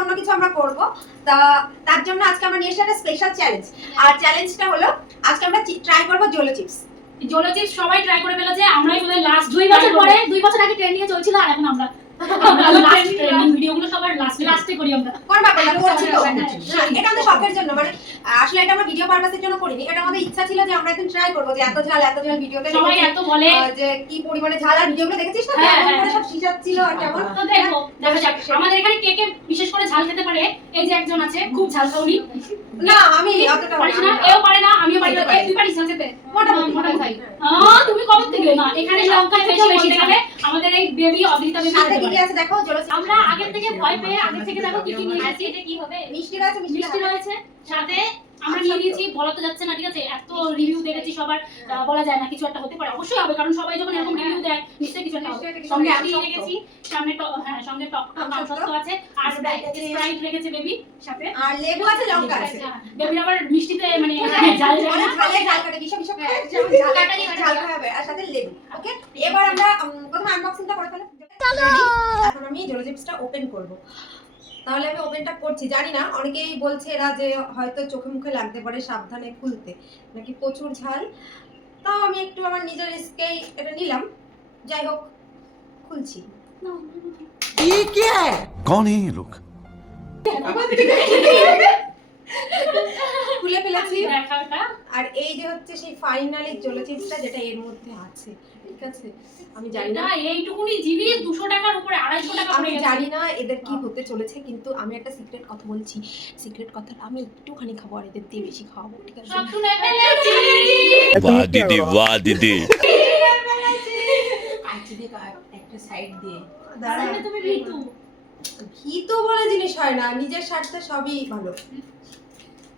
অন্য কিছু আমরা করব। তার জন্য আজকে আমরা নিয়ে এসেছি একটা স্পেশাল চ্যালেঞ্জ। আর চ্যালেঞ্জটা হলো আজকে আমরা ট্রাই করব জোলো চিপস। জোলো চিপস সবাই ট্রাই করে ফেলেছে, আমরাই বলে লাস্ট 2 বছর পরে 2 বছর আগে ট্রেন্ডিং এ চলছিল, আর এখন আমরা লাস্ট ট্রেন্ডিং ভিডিওগুলো সবার লাস্টে করি আমরা। কোন ব্যাপার না, করছি তো। এটা আমাদের শখের জন্য, মানে আসলে এটা আমরা ভিডিও পারপাসের জন্য করিনি। এটা আমাদের ইচ্ছা ছিল যে আমরা একদিন ট্রাই করব যে এত ঝাল ভিডিওতে সবাই এত বলে যে কি পরিমাণে ঝাল। আর ভিডিওগুলো দেখেছিস না, কেমন করে সব শিজাচ্ছিল আর কেমন। তো দেখো দেখা যাক আমাদের এখানে কে কে বিশেষ করে ঝাল খেতে পারে। এই যে একজন আছে খুব ঝাল খাওনি। না আমি অতটা পারিস না, এও পারে না, আমিও পারি না। তুই পারিস ঝাল খেতে? মোটামুটি খাই। তুমি কবে থেকে? না এখানে লঙ্কা বেশি বেশি খাবে আমাদের এই বেবি অদ্রিতা বেবি। সাথে কি আছে দেখো, জোলো আমরা আগে থেকে ভয় পেয়ে আগে থেকে দেখো কি কি নিয়ে এসেছি। এটা কি হবে? মিষ্টি রয়েছে, মিষ্টি রয়েছে সাথে। আমরা নিয়ে নিয়েছি, বলা তো যাচ্ছে না, ঠিক আছে? এত রিভিউ দেখেছি সবার, বলা যায় না কিছু একটা হতে পারে। অবশ্যই হবে, কারণ সবাই যখন এরকম রিভিউ দেয় নিশ্চয়ই কিছু একটা হবে। সঙ্গে মিষ্টি রেখেছি, সামনে সঙ্গে টক আমসত্ব আছে, আর স্প্রাইট রেখেছে বেবি সাথে, আর লেবু আছে, লঙ্কা আছে। বেবি আবার মিষ্টিতে মানে ঝাল কাটে বিষয় যেমন ঝাল খাবে, আর সাথে লেবু। ওকে, এবার আমরা প্রথমে আনবক্সিংটা করে ফেলি। এখন আমি জোলো চিপসটা ওপেন করব। তাহলে আমি ওপেনটা করছি। জানি না, অনেকেই বলছে এরা যে হয়তো চোখে মুখে লাগতে পারে, সাবধানে খুলতে, নাকি প্রচুর ঝাল। তাও আমি একটু আমার নিজের রিস্কেই এটা নিলাম। যাই হোক, খুলছি। कौन है ये लोग? খুলে ফেলেছি। দেখাটা আর এই যে হচ্ছে সেই ফাইনালি জোলো চিপসটা, যেটা এর মধ্যে আছে। ঠিক আছে, আমি জানি না এইটুকুনি জিনিস 200 টাকার উপরে 250 টাকা আমি পড়ে গেছে। জানি না এদের কি হতে চলেছে, কিন্তু আমি একটা সিক্রেট কথা বলছি। সিক্রেট কথা আমি একটুখানি খাবো, আর এদের দিয়ে বেশি খাওয়াবো। ঠিক আছে, সব শুনে ফেলেছি। वाह दीदी वाह दीदी একটা সাইড দিয়ে দাঁড়ালে তুমি ভিতু। ঘি তো বলে জিনিস হয় না, নিজের স্বার্থে সবই ভালো।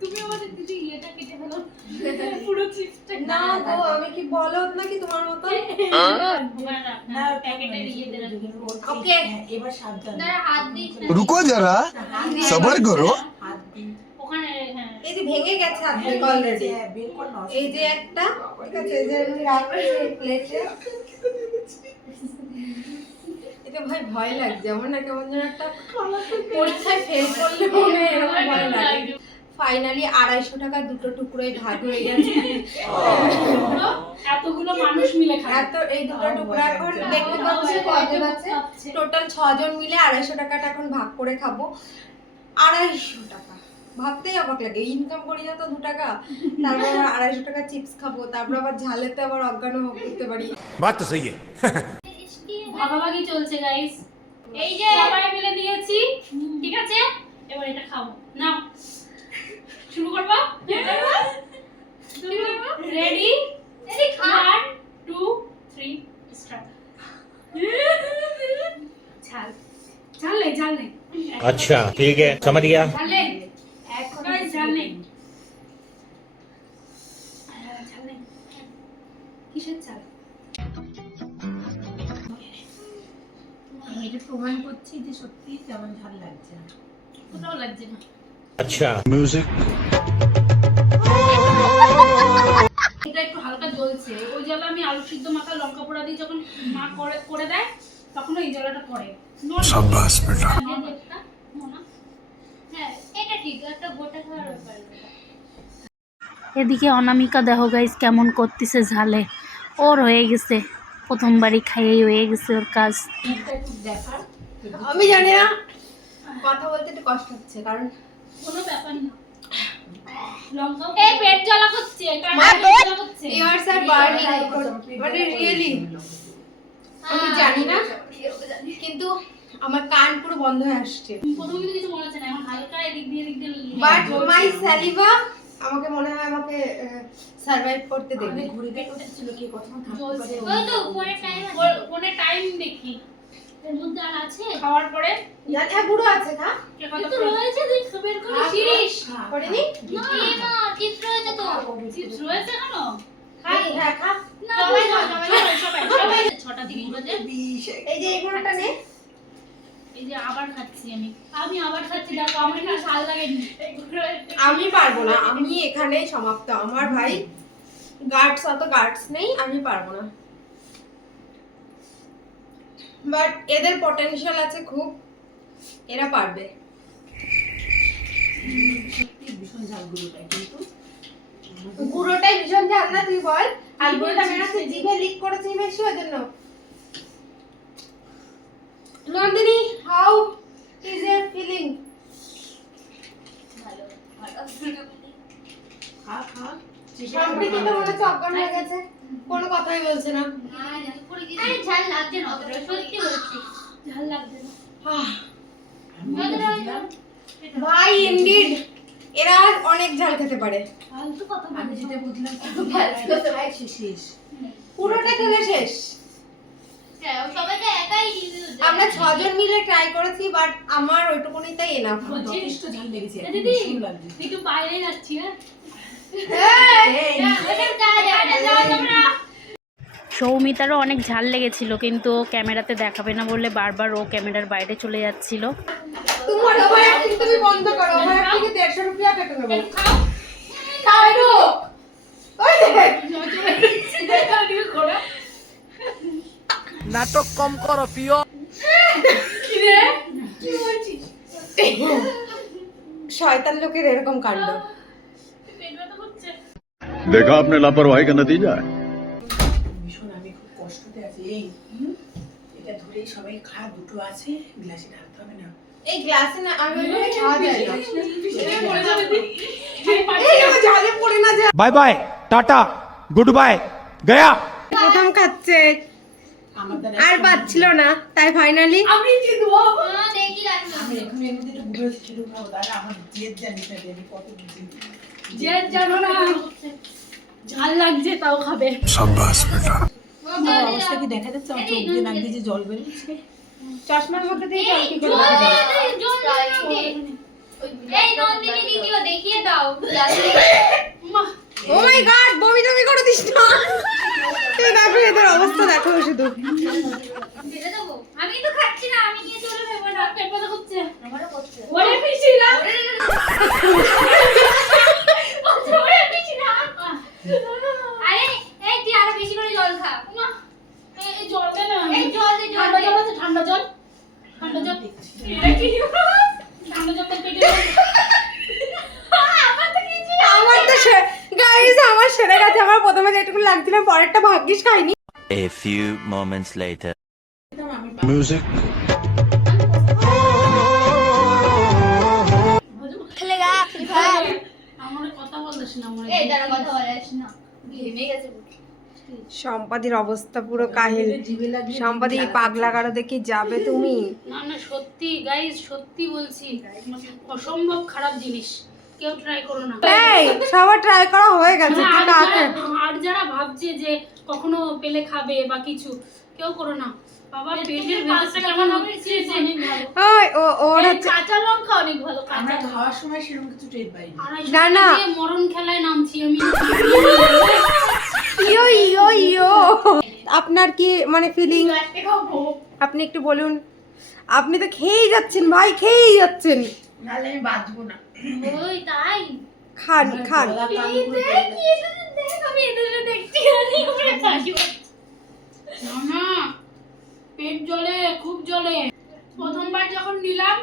তুমি আমাদের দিদি এটা কেটে ফেলো পুরো চিপসটা। না গো, আমি কি বলদ নাকি তোমার মতো? না প্যাকেটের ইয়েতে রাখি। ওকে, এবার সাবধান না হাত দিস না। रुको जरा सबर करो হাত দিন ওখানে হ্যাঁ এই যে ভেঙে গেছে হাত থেকে অলরেডি। বের কর না এই যে একটা, ঠিক আছে, এই যে আমি রাখছি প্লেটে। এটা ভয় লাগছে আমার, না কেমন যেন একটা পরীক্ষায় ফেল করলে মনে এরকম ভয় লাগে। ফাইনালি 250 টাকা দুটো টুকরোয় ভাগ হয়ে গেছে। এতগুলো মানুষ মিলে খায়। এত এই দুটো টুকরা এখন দেখতে পাচ্ছি কয়জন আছে, টোটাল 6 জন মিলে 250 টাকাটা এখন ভাগ করে খাবো। 250 টাকা ভাবতেই অবাক লাগে। ইনকাম করি না তো 2 টাকা, তারপর আবার 250 টাকা চিপস খাবো, তারপর আবার ঝালেতে আবার অজ্ঞান করতে পারি। बात तो सही है ভাগাভাগি চলছে গাইস। এই যে সবাই মিলে দিয়েছি, ঠিক আছে? এবার এটা খাবো। নাও শুরু করব। Ready ready 1 2 3 start. ঝাল ঝাল নেই। अच्छा ठीक है समझ गया। ঝাল নেই এখন, ঝাল নেই। ঝাল নেই। কিসের ঝাল? আমি এটা প্রমাণ করছি যে সত্যি তেমন ঝাল লাগছে না। কোথাও লাগছে না। अच्छा म्यूजिक এটা একটু হালকা জ্বলছে। ওই জ্বালা আমি আলু সিদ্ধ মাখা লঙ্কা পোড়া দিয়ে যখন মা করে দেয়, তখন এই জ্বালাটা পড়ে। शाबाश बेटा হ্যাঁ এটা ঠিক, একটা গোটা খাওয়ার ব্যাপার। এদিকে অনামিকা দেখো গাইস কেমন করতেছে ঝালে। ওর হয়ে গেছে, প্রথমবারই খাইয়েই হয়ে গেছে ওর কাজ। দেখা আমি জানি না, কথা বলতে একটু কষ্ট হচ্ছে, কারণ কোনো ব্যাপার না। লঙ্কা এই পেট জ্বালা করছে, পেট জ্বালা করছে। ইয়ার্স আর বার্নিং, মানে রিয়েলি আমি জানি না, কিন্তু আমার কান পুরো বন্ধ হয়ে আসছে। প্রথমে কিন্তু কিছু মনে হচ্ছে না, এখন হালকা এদিক দিয়ে বাট মাই সালিভা আমাকে মনে হয় আমাকে সার্ভাইভ করতে দেবে। ঘুরে পেটে ছিল কি কথা জ্বলছে। ওই তো ফোনে টাইম দেখি। এর মধ্যে আর আছে খাওয়ার পরে জানি হ্যাঁ, বুড়ো আছে খা। কিন্তু রয়েছে, দেখ বের করে শিরিশ করিনি না না চিপস রয়েছে তো। চিপস রয়েছে কেন? হ্যাঁ খা। না সবাই সবাই 6টা দিকে বাজে। এই যে এগুলোটা নে। এই যে আবার খাচ্ছি আমি আবার খাচ্ছি। দেখো আমার কি ঝাল লাগেনি। আমি পারবো না, আমি এখানে সমাপ্ত। আমার ভাই অত গার্ডস নেই, আমি পারবো না। বাট এদের পটেনশিয়াল আছে খুব, এরা পারবে। ভীষণ ঝাল গুঁড়োটাই, কিন্তু গুঁড়োটাই ভীষণ ঝাল না তুই বল? আর গুঁড়োটা মেরে জিভে লিক করেছি বেশি ওই জন্য। Nandini, how is your feeling? খা খা। সম্প্রীতি তো মনে হচ্ছে অজ্ঞান হয়ে গেছে, কোনো কথাই বলছে না। ঝাল লাগছে না, সত্যি বলছি ঝাল লাগছে না। আমি বুঝলাম। ভাই ইনডিড এরা অনেক ঝাল খেতে পারে। ফালতু কথা আমি যেটা বুঝলাম শেষ পুরোটা খেলে শেষ। সবাইকে একাই রিভিউ আমরা 6 জন মিলে ট্রাই করেছি, বাট আমার ওইটুকুনি তাই এনাফ। আমার যথেষ্ট ঝাল লেগেছে, দিদি ভীষণ লাগছে। একটু বাইরে যাচ্ছি। সৌমিতারও অনেক ঝাল লেগেছিল, কিন্তু ও ক্যামেরাতে দেখাবে না বলে বারবার ও ক্যামেরার বাইরে চলে যাচ্ছিল। তোমার ওভার অ্যাক্টিং তুমি বন্ধ করো, ওভার অ্যাক্টিং এ 150 টাকা কেটে নেব। খাও একটু। ওই দেখ नाटक कम करो पियो শয়তান লোকের এরকম কাণ্ড। देखा आपने लापरवाही का नतीजा है। ভীষণ আমি খুব কষ্টতে আছি। এই এটা ধরেই সবাই খা, দুটো আছে, গ্লাসে ঢালতে হবে না। এই গ্লাসে না আমি ওইভাবে খাওয়া যায় না। পড়ে যাবে তুই। এই আমার ঝালে পড়ে না যায়। Bye bye tata good bye गया। প্রথম খাচ্ছে আমার দ্বারা আর পাচ্ছিল না, তাই ফাইনালি আমি কি দেবো? দেখি রাখলাম। আমি এখন এর মধ্যে একটু গুঁড়ো ছিটে খাবো, তাহলে আমার জেদ জানি না যে আমি কত বুঝি। যে জানো না ঝাল লাগছে তাও খাবে। शाबाश बेटा আমার অবস্থা কি দেখা যাচ্ছে? আমার চোখ দিয়ে নাক দিয়ে যে জল বেরোচ্ছে। চশমার মধ্যে দিয়ে জল কি করে দেখা যায়? এই নন্দিনী দিদিও দেখিয়ে দাও। ও মাই গড, বমি টমি করে দিস না। এই দেখো এদের অবস্থা দেখো শুধু। দিয়ে দেবো? আমি তো খাচ্ছি না, আমি নিয়ে চলে যাবো না। পেট ব্যথা করছে। আমারও করছে। ওরে পিছিলা। ওরে পিছিলা। আরে এই তুই আরো বেশি করে জল খা। মা এই জল দে না। এই জল দে, ঠান্ডা জল আছে, ঠান্ডা জল। ঠান্ডা জল। এটা কি? ঠান্ডা জল পেটে জল। আমার তো কিছু না। আমার তো গাইস আমার সেরে গেছে। আমার প্রথমে যেটুকু লাগছিল পরেরটা ভাগ্যিস খাইনি। A few moments later. Music আমার কথা বলিস না, আমার এই তারা কথা বলিস না, ঘেমে গেছে সম্পাদির অবস্থা পুরো কাহিল। জিভে লাগলে সম্পাদি পাগলা গারো দেখি যাবে তুমি। না না সত্যি গাইস, সত্যি বলছি, অসম্ভব খারাপ জিনিস, কেউ ট্রাই করো না। এই সবার ট্রাই করা হয়ে গেছে। মানে তুই কাকে আর যারা ভাবছে যে কখনো পেলে খাবে বা কিছু, কেউ করো না। বাবা পেটের ভেতরটা কেমন হচ্ছে অনেক ভালো। ওই ও ওর এই হচ্ছে কাঁচা লঙ্কা অনেক ভালো। আমরা কাঁচা খাওয়ার সময় সেরকম কিছু টের পাইনি। না, না। মরণ খেলায় নামছি আমি। ইয়ো ইয়ো ইয়ো। আপনার কি মানে ফিলিং আপনি একটু বলুন। আপনি তো খেয়েই যাচ্ছেন ভাই, খেয়েই যাচ্ছেন। নাহলে আমি বাঁচবো না। ওই তাই খান খান। গলা কান পুরো দেখ আমি এদের দেখছি আমি উপরে কাশি না না, পেট জ্বলে, খুব জ্বলে। প্রথমবার যখন নিলাম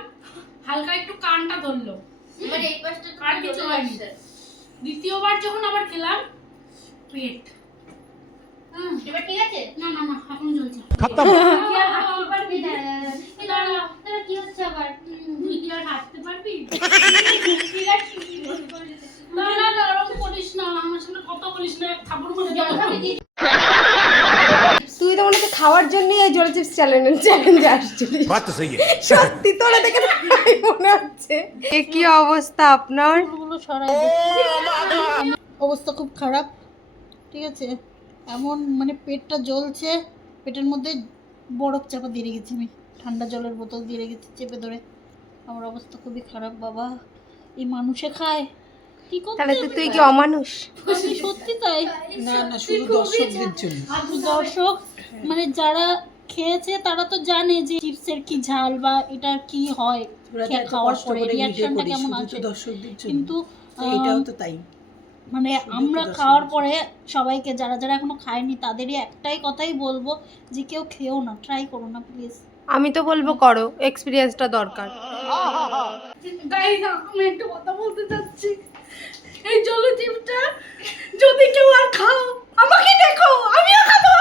হালকা একটু কানটা ধরলো, এবার এই পাশটা আর কিছু হয়নি। দ্বিতীয়বার যখন আবার খেলাম পেট, এবার ঠিক আছে? না না না এখন জ্বলছে। खत्म। কি আর হাঁটতে পারবি না? তাহলে কি হচ্ছে আবার? তুই কি আর হাঁটতে পারবি? ঠিক আছে, না না না ওরকম করিস না, আমার সামনে কথা বলিস না, থাপড় মারে জল খাবি দি। তুই তো মনে হচ্ছে খাওয়ার জন্য এই জল চিপস চ্যালেঞ্জে আসছিস। बात तो सही है সত্যি তোরা দেখে তাই মনে হচ্ছে। এ কি অবস্থা আপনার? অবস্থা খুব খারাপ, ঠিক আছে। এমন মানে পেটটা জ্বলছে, পেটের মধ্যে বরফ চাপা দিয়ে রেখেছি আমি, ঠান্ডা জলের বোতল দিয়ে রেখেছি চেপে ধরে। আমার অবস্থা খুবই খারাপ বাবা। এই মানুষে খায় কি করতে? তাহলে তো তুই কি অমানুষ? আমি সত্যি তাই। না না, শুধু দর্শকদের জন্য। দর্শক মানে যারা খেয়েছে তারা তো জানে যে চিপসের কি ঝাল বা এটা কি হয়, তোরা তো এত খাওয়ার কষ্ট পরে করে ভিডিও রিয়াকশনটা করিস, কেমন শুধু আসে। তো দর্শকদের জন্য। কিন্তু তো এটাও তো তাই। মানে আমরা খাওয়ার পরে সবাইকে যারা যারা এখনো খায়নি তাদেরই একটাই কথাই বলবো যে কেউ খেও না, ট্রাই করো না প্লিজ। আমি তো বলবো করো, এক্সপিরিয়েন্সটা দরকার। গাইস আমি একটু কথা বলতে চাচ্ছি। এই জলজিভটা যদি কেউ আর খাও আমাকে দেখো, আমিও খাবো।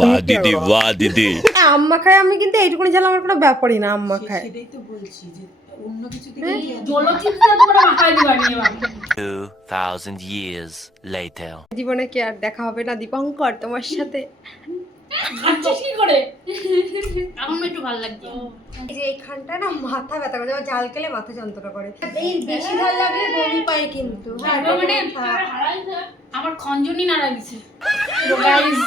वाह दीदी वाह दीदी আম্মা খায়, আমি কিন্তু এইটুকুনি ঝাল আমার কোনো ব্যাপারই না, আম্মা খায়। সেটাই তো বলছি যে অন্য কিছু থেকে কি আছে? জলো চিপস তোমরা মাথায় দিবা নিয়ে বাবা 2000 years later জীবনে কি আর দেখা হবে না দীপঙ্কর তোমার সাথে? খাচ্ছিস কি করে? এখন একটু ভালো লাগছে। এই যে এইখানটা না মাথা ব্যথা করে, আমার জাল খেলে মাথা যন্ত্রণা করে। এই বেশি ঝাল লাগলে বমি পায় কিন্তু। হ্যাঁ, মানে আমার খঞ্জনি নাড়া দিছে। গাইস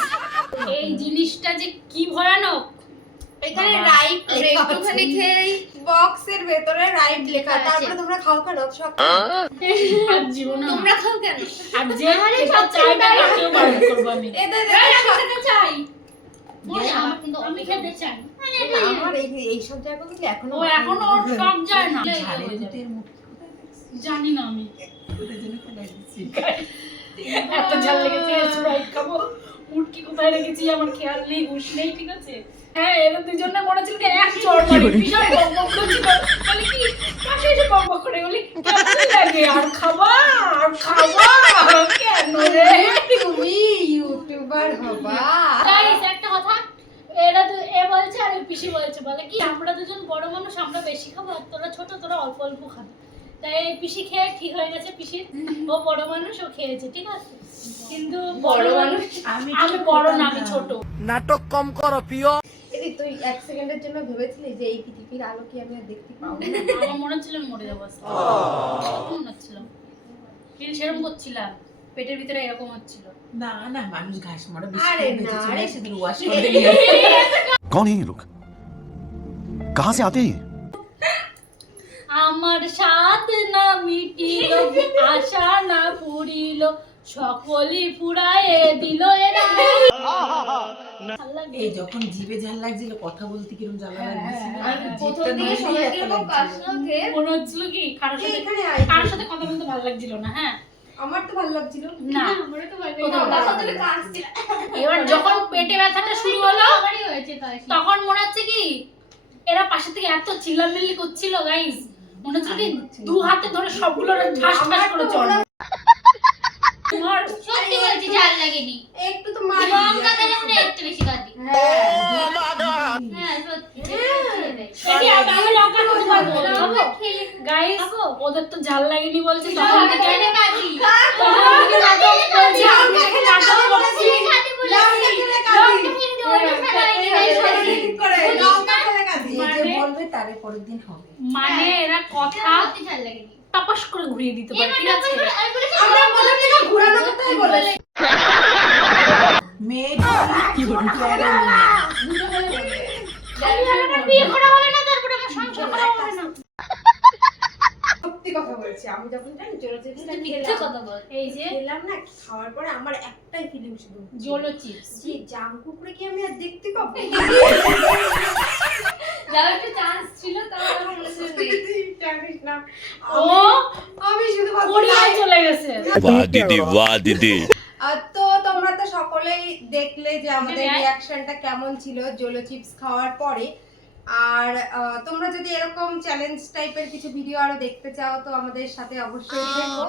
এই জিনিসটা যে কি ভয়ানক। এখানে রাইট একটুখানি খেয়েই বক্সের ভেতরে রাইট লেখা, তারপরে তোমরা খাও কেন সব? আর জীবনে তোমরা খাও কেন? আর যে এটা চাই না তাকেও বারণ করবো আমি। এদের আমি খেতে চাই। আমার কিন্তু আমি খেতে চাই। আমার এই সব জায়গাগুলো কি এখনো ও এখনো ওর সব যায় না। ঝালের ভিতরে মুখ কোথায় দেখছি? জানি না আমি। ওটার জন্য ফেলাই দিচ্ছি। এত ঝাল লেগেছে স্প্রাইট খাবো। মুটকি কোথায় রেখেছি আমার খেয়াল নেই, হুঁশ নেই, ঠিক আছে? হ্যাঁ এরা দুজনে মনে ছিল কি এক চড় মারি, বিশাল বকবক করছিল। বলে কি পাশে এসে বকবক করে বলি কেমন লাগে আর খাবা কেন রে? তুমি ইউটিউবার হবা? গাইস একটা কথা, এরা তো এ বলছে আর পিসি বলছে, বলে কি আমরা দুজন বড় মানুষ, আমরা বেশি খাবো আর তোরা ছোট, তোরা অল্প অল্প খাবি। তাই পিসি খেয়ে ঠিক হয়ে গেছে। পিসির ও বড় মানুষ, ও খেয়েছে, ঠিক আছে? কিন্তু বড় মানুষ আমি বড় না, আমি ছোট। নাটক কম করো প্রিয়। এই তুই এক সেকেন্ডের জন্য ভেবেছিলি যে এই পৃথিবীর আলো কি আমি আর দেখতে পাবো না? আমার মনে হচ্ছিল আমি মরে যাবো আজকে। মনে হচ্ছিল ফিল সেরকম করছিলাম, পেটের ভিতরে এরকম হচ্ছিল। না না, মানুষ ঘাস মারা আরে বেশি না, চলে আরে সেদিন ওয়াশ করতে গিয়ে कौन है ये लोग कहाँ से आते हैं ये? আমার সাথ না মিটিল, আশা না পুরিল, সকলই ফুরায়ে দিল এরা। এই যখন জিভে ঝাল লাগছিল কথা বলতে কিরম জ্বালা লাগছিল। হ্যাঁ, প্রথম দিকে সবাই কিরকম কাশলো খেয়ে মনে হচ্ছিল কি কারোর সাথে এখানে আয়। কারোর সাথে কথা বলতে ভালো লাগছিল না। হ্যাঁ আমার তো ভালো লাগছিল না, আমারও তো ভালো কোথাও লাগে। তার সাথে কাশছিল। এবার যখন পেটে ব্যথাটা শুরু হলো আমারই হয়েছে কাশি। তখন মনে হচ্ছে কি এরা পাশে থেকে এত চিল্লামিল্লি করছিল গাইস, মনে হচ্ছে কি দু হাতে ধরে সবগুলো ঠাস ঠাস করে চড়। তোমার সত্যি বলছি ঝাল লাগেনি। একটু তো মার লঙ্কা দিলে মনে হয় একটু বেশি কাটি। হ্যাঁ সত্যি। এটি আমি লঙ্কা খেতে পারবো না। লঙ্কা খেলে গাইস ওদের তো ঝাল লাগেনি বলছে, তখন লঙ্কা থেকে খেলে কাটি। তখন থেকে নাটক বলছে, আমি থেকে নাটক করছি। কাটি বলেছি। লঙ্কা খেলে ওটা ফেলাইনি গাইস সত্যি। যে বলবে তারে পরের দিন হবে। মানে এরা কথা সত্যি ঝাল লাগেনি। টাপাস করে ঘুরিয়ে দিতে পারে, ঠিক আছে? আমি বলেছি আমরা প্রথম থেকে ঘোরানো কথাই বলেছি। মেয়ে কি বলবে? আমার বিয়ে করা হবে না, তারপরে আমার সংসার করা হবে না। সত্যি কথা বলছি, আমি যখন জানি জলজিভসটা মিথ্যে কথা বল। এই যে খেলাম না, খাওয়ার পরে আমার একটাই ফিলিং শুধু জলো চিপস, যে জাম কুকুরে কি আমি আর দেখতে পাবো? যার একটা চান্স ছিল তাও আমার মনে ছিল নেই। জানিস না, ও আমি শুধু কোরিয়ায় চলে গেছে। वाह दीदी वाह दीदी তো তোমরা তো সকলেই দেখলে যে আমাদের হ্যাঁ। রিয়াকশনটা কেমন ছিল জলো চিপস খাওয়ার পরে। আর তোমরা যদি এরকম চ্যালেঞ্জ টাইপের কিছু ভিডিও আরো দেখতে চাও তো আমাদের সাথে অবশ্যই দেখো,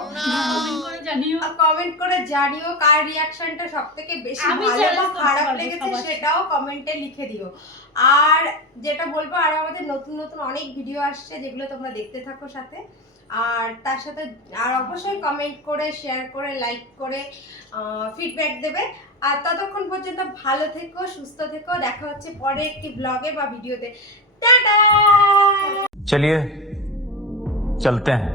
কমেন্ট করে জানিও। কমেন্ট করে জানিও কার রিয়াকশনটা সবথেকে বেশি আমি ভালো বা challenge করতে খারাপ পারবো লেগেছে সবার সাথে। সেটাও কমেন্টে লিখে দিও। আর যেটা বলবো, আর আমাদের নতুন নতুন অনেক ভিডিও আসছে যেগুলো তোমরা দেখতে থাকো সাথে। আর তার সাথে আর অবশ্যই কমেন্ট করে, শেয়ার করে, লাইক করে ফিডব্যাক দেবে। আর ততক্ষণ পর্যন্ত ভালো থেকো, সুস্থ থেকো। দেখা হচ্ছে পরে একটি ব্লগে বা ভিডিওতে। টাটা। चलिए चलते हैं।